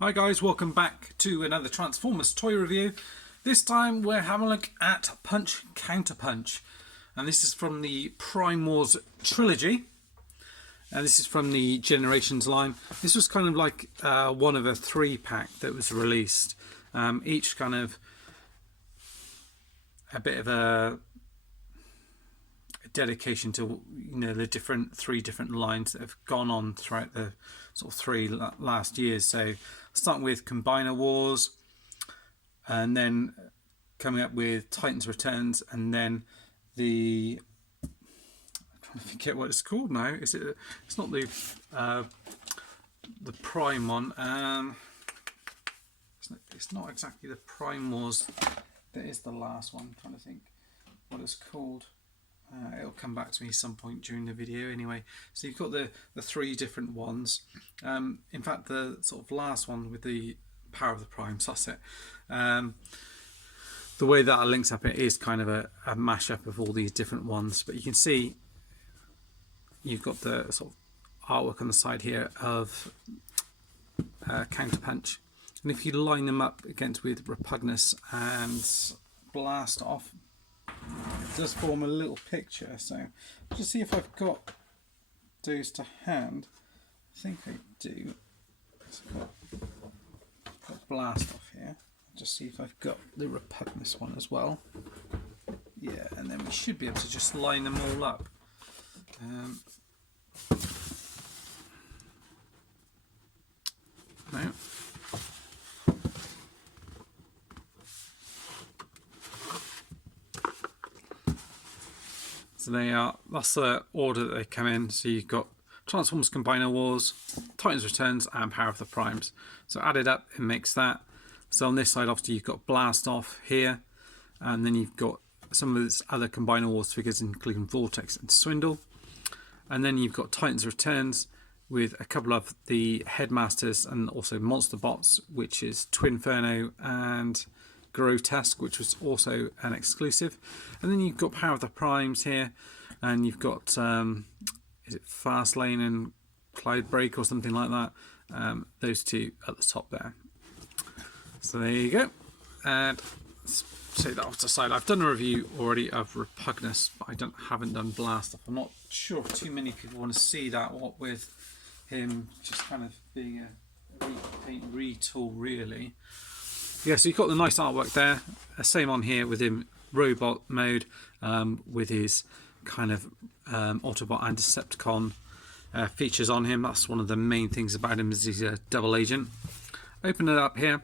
Hi guys, welcome back to another Transformers toy review. This time we're having a look at Punch-Counterpunch, and this is from the Prime Wars Trilogy, and this is from the Generations line. This was kind of like one of a 3-pack that was released, each kind of a bit of a dedication to the three different lines that have gone on throughout the sort of 3 last years. So starting with Combiner Wars, and then coming up with Titans Returns, and then I'm trying to forget what it's called now. It's not the Prime one. It's not exactly the Prime Wars. That is the last one. I'm trying to think what it's called. It'll come back to me some point during the video anyway. So you've got the 3 different ones. In fact, the sort of last one with the Power of the Primes, that's it. The way that it links up, it is kind of a mashup of all these different ones. But you can see you've got the sort of artwork on the side here of Counterpunch. And if you line them up against with Repugnance and Blast Off, it does form a little picture. So just see if I've got those to hand. I think I do. So I've got Blast Off here. I'll just see if I've got the Repugnance one as well. Yeah, and then we should be able to just line them all up. No. So they are, that's the order that they come in. So you've got Transformers Combiner Wars, Titans Returns, and Power of the Primes. So added up, it makes that. So on this side, obviously, you've got Blast Off here, and then you've got some of this other Combiner Wars figures, including Vortex and Swindle. And then you've got Titans Returns with a couple of the Headmasters and also Monster Bots, which is Twinferno and Grotesque, which was also an exclusive. And then you've got Power of the Primes here, and you've got is it Fastlane and Cloudbreak or something like that. Those 2 at the top there. So there you go. And let's take that off to the side. I've done a review already of Repugnance, but I haven't done Blast Off. I'm not sure if too many people want to see that, what with him just kind of being a repaint retool really. Yeah, so you've got the nice artwork there. Same on here with him, Robot Mode, with his kind of Autobot and Decepticon features on him. That's one of the main things about him, is he's a double agent. Open it up here.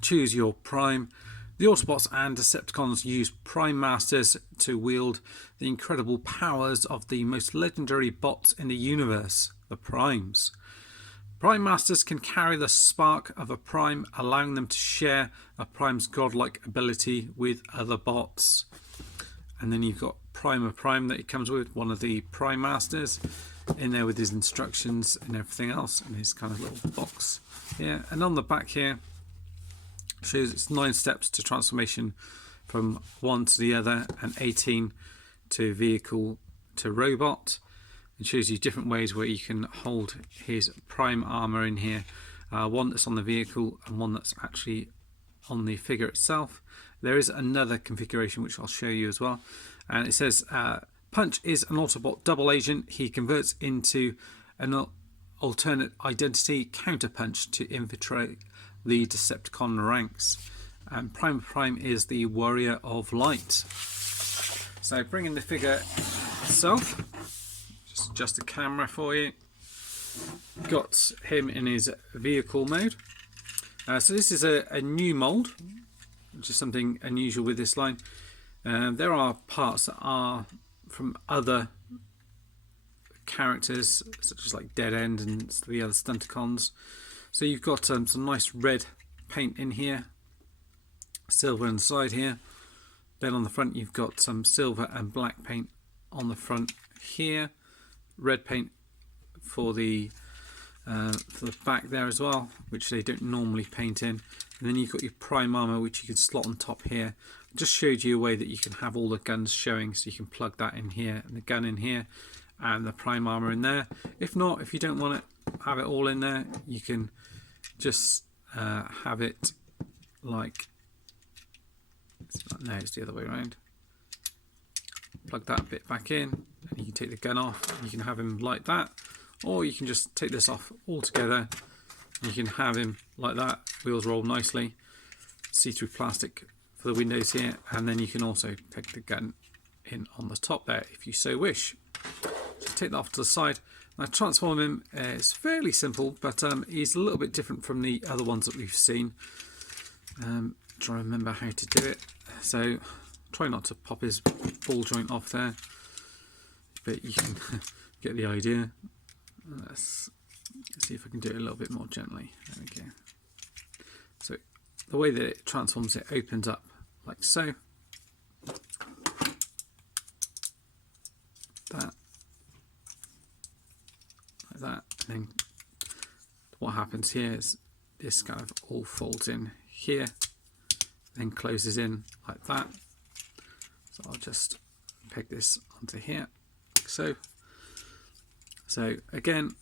Choose your Prime. The Autobots and Decepticons use Prime Masters to wield the incredible powers of the most legendary bots in the universe, the Primes. Prime Masters can carry the spark of a Prime, allowing them to share a Prime's godlike ability with other bots. And then you've got Prima Prime that it comes with, one of the Prime Masters, in there with his instructions and everything else, and his kind of little box here. And on the back here, shows it's 9 steps to transformation from one to the other, and 18 to vehicle to robot. It shows you different ways where you can hold his prime armor in here. One that's on the vehicle and one that's actually on the figure itself. There is another configuration which I'll show you as well. And it says, Punch is an Autobot double agent. He converts into an alternate identity, Counterpunch, to infiltrate the Decepticon ranks. And Prima Prime is the Warrior of Light. So bringing the figure itself, just a camera for you. Got him in his vehicle mode. So this is a new mold, which is something unusual with this line. There are parts that are from other characters, such as like Dead End and the other Stunticons. So you've got some nice red paint in here, silver inside here. Then on the front you've got some silver and black paint on the front here. Red paint for the back there as well, which they don't normally paint in. And then you've got your prime armor, which you can slot on top here. I just showed you a way that you can have all the guns showing, so you can plug that in here and the gun in here and the prime armor in there. If not, if you don't want it, have it all in there, you can just have it like, no, it's the other way around. Plug that bit back in, and you can take the gun off. You can have him like that, or you can just take this off altogether. You can have him like that. Wheels roll nicely. See-through plastic for the windows here, and then you can also peg the gun in on the top there if you so wish. Just take that off to the side. Now transform him is fairly simple, but he's a little bit different from the other ones that we've seen. Try to remember how to do it. So try not to pop his ball joint off there, but you can get the idea. Let's see if I can do it a little bit more gently. There we go. So the way that it transforms, it opens up like so. That. Like that. And then what happens here is this kind of all folds in here, then closes in like that. So I'll just peg this onto here, like so. So again,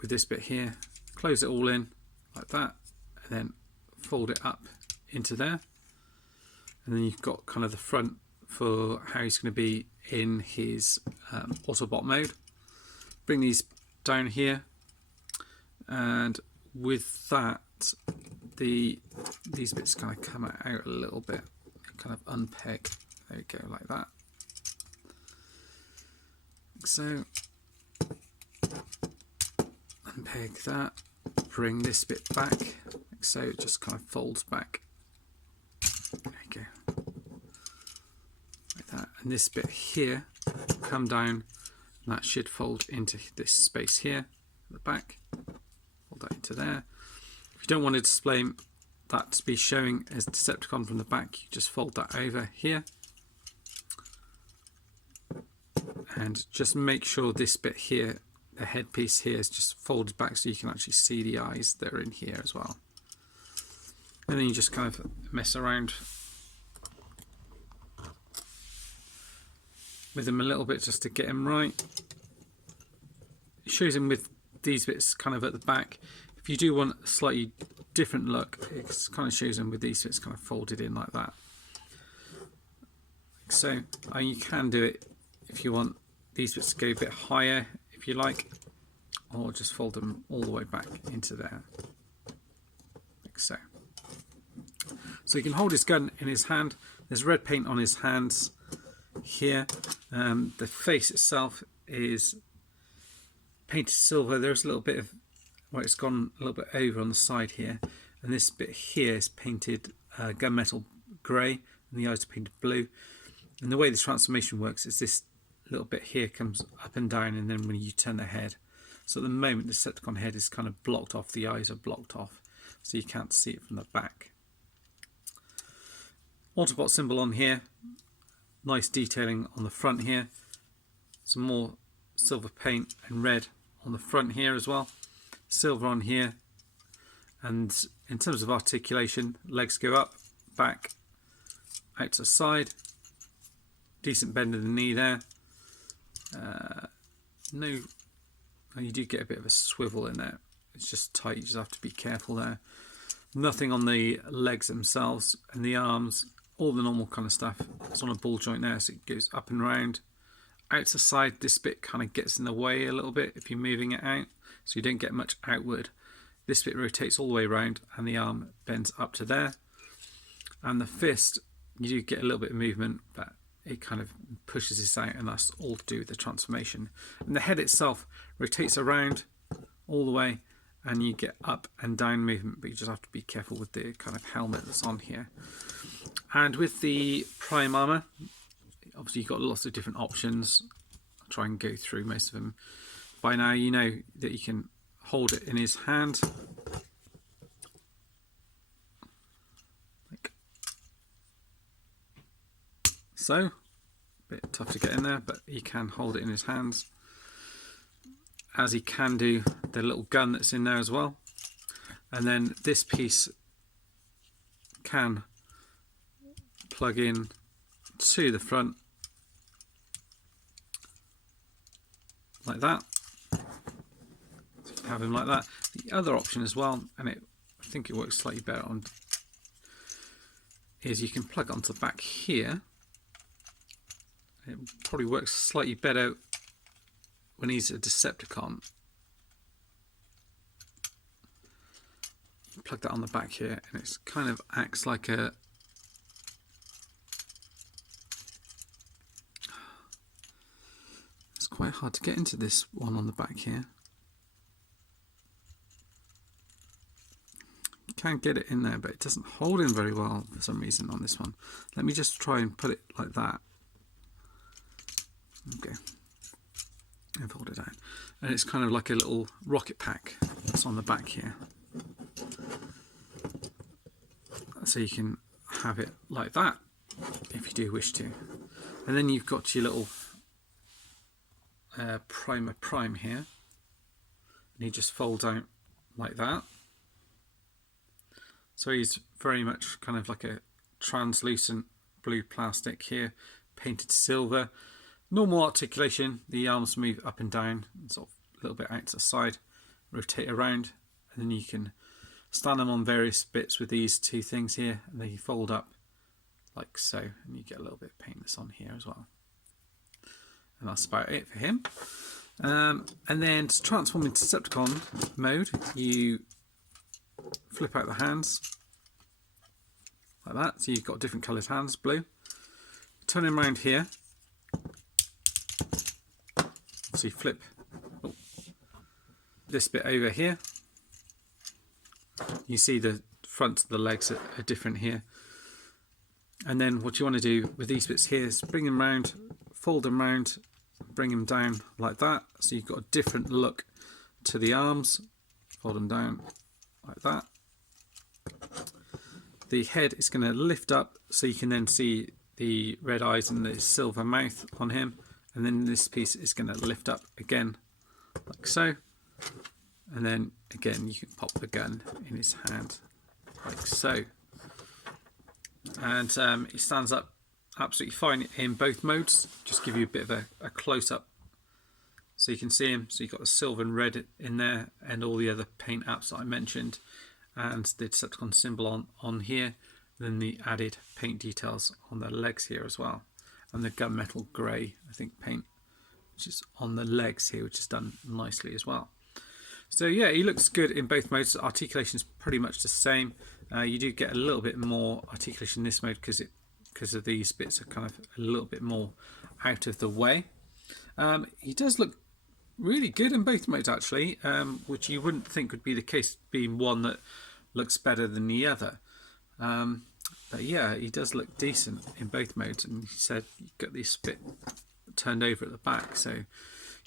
with this bit here, close it all in like that, and then fold it up into there. And then you've got kind of the front for how he's going to be in his Autobot mode. Bring these down here, and with that, these bits kind of come out a little bit, kind of unpeg. There we go, like that. Like so. Unpeg that. Bring this bit back, like so. It just kind of folds back. There you go. Like that. And this bit here will come down, and that should fold into this space here at the back. Fold that into there. If you don't want to display that to be showing as Decepticon from the back, you just fold that over here. And just make sure this bit here, the headpiece here, is just folded back so you can actually see the eyes that are in here as well. And then you just kind of mess around with them a little bit just to get them right. It shows them with these bits kind of at the back. If you do want a slightly different look, it kind of shows them with these bits kind of folded in like that. Like so, and you can do it if you want these bits to go a bit higher if you like, or just fold them all the way back into there, like so. So you can hold his gun in his hand. There's red paint on his hands here. The face itself is painted silver. There's a little bit of, well, it's gone a little bit over on the side here, and this bit here is painted gunmetal grey, and the eyes are painted blue. And the way this transformation works is this little bit here comes up and down, and then when you turn the head, so at the moment the Decepticon head is kind of blocked off, the eyes are blocked off, so you can't see it from the back. Autobot symbol on here, nice detailing on the front here, some more silver paint and red on the front here as well, silver on here. And in terms of articulation, legs go up, back, out to the side, decent bend in the knee there. No, you do get a bit of a swivel in there. It's just tight, you just have to be careful there. Nothing on the legs themselves and the arms, all the normal kind of stuff. It's on a ball joint there, so it goes up and round. Out to the side, this bit kind of gets in the way a little bit if you're moving it out, so you don't get much outward. This bit rotates all the way around, and the arm bends up to there. And the fist, you do get a little bit of movement, but it kind of pushes this out, and that's all to do with the transformation. And the head itself rotates around all the way, and you get up and down movement, but you just have to be careful with the kind of helmet that's on here. And with the Prime armor, obviously you've got lots of different options. I'll try and go through most of them. By now you know that you can hold it in his hand, like so. A bit tough to get in there, but he can hold it in his hands, as he can do the little gun that's in there as well. And then this piece can plug in to the front like that. have him like that. The other option as well, and I think it works slightly better on, is you can plug it onto the back here. It probably works slightly better when he's a Decepticon. You plug that on the back here, and it kind of acts like a... It's quite hard to get into this one on the back here. You can get it in there, but it doesn't hold in very well for some reason on this one. Let me just try and put it like that. Okay, and fold it out, and it's kind of like a little rocket pack that's on the back here, so you can have it like that if you do wish to. And then you've got your little Prima Prime here, and he just folds out like that. So he's very much kind of like a translucent blue plastic here, painted silver. Normal articulation, the arms move up and down, and sort of a little bit out to the side, rotate around, and then you can stand them on various bits with these two things here, and they fold up like so, and you get a little bit of paint on here as well. And that's about it for him. And then to transform into Decepticon mode, you flip out the hands like that, so you've got different coloured hands, blue. Turn him around here. So you flip this bit over here. You see the front of the legs are different here. And then what you want to do with these bits here is bring them round, fold them round, bring them down like that. So you've got a different look to the arms. Fold them down like that. The head is going to lift up, so you can then see the red eyes and the silver mouth on him. And then this piece is going to lift up again, like so. And then again, you can pop the gun in his hand, like so. And he stands up absolutely fine in both modes. Just give you a bit of a close-up so you can see him. So you've got the silver and red in there, and all the other paint apps that I mentioned, and the Decepticon symbol on here. Then the added paint details on the legs here as well. And the gunmetal grey, I think, paint, which is on the legs here, which is done nicely as well. So yeah, he looks good in both modes. Articulation is pretty much the same. You do get a little bit more articulation in this mode because of these bits are kind of a little bit more out of the way. He does look really good in both modes actually, which you wouldn't think would be the case, being one that looks better than the other. But yeah, he does look decent in both modes, and he said you've got this bit turned over at the back so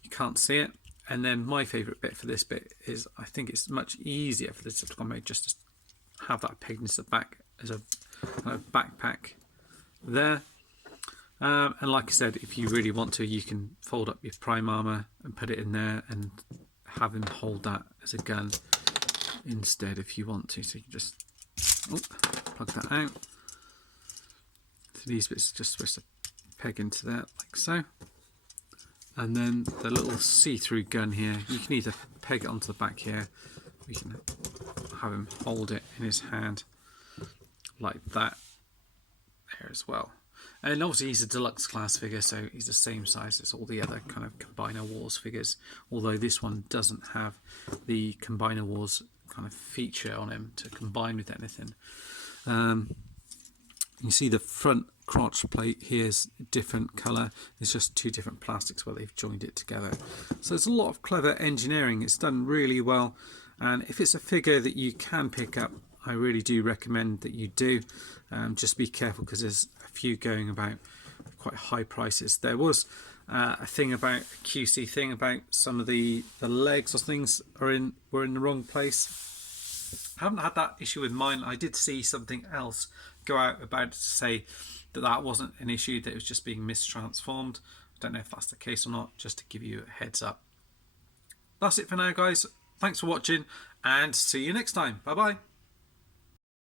you can't see it. And then my favourite bit for this bit is I think it's much easier for the Decepticon mode just to have that pegged into the back as a kind of backpack there. And like I said, if you really want to, you can fold up your Prime armour and put it in there and have him hold that as a gun instead if you want to. So you just plug that out. So these bits are just supposed to peg into there like so. And then the little see-through gun here, you can either peg it onto the back here, we can have him hold it in his hand like that there as well. And obviously he's a deluxe class figure, so he's the same size as all the other kind of Combiner Wars figures, although this one doesn't have the Combiner Wars kind of feature on him to combine with anything. You see the front crotch plate here is a different colour. It's just two different plastics where they've joined it together. So there's a lot of clever engineering. It's done really well, and if it's a figure that you can pick up, I really do recommend that you do. Just be careful because there's a few going about quite high prices. There was a thing about a QC thing about some of the legs or things were in the wrong place. I haven't had that issue with mine. I did see something else go out about to say that wasn't an issue, that it was just being mistransformed. I don't know if that's the case or not, just to give you a heads up. That's it for now, guys. Thanks for watching, and see you next time. Bye bye.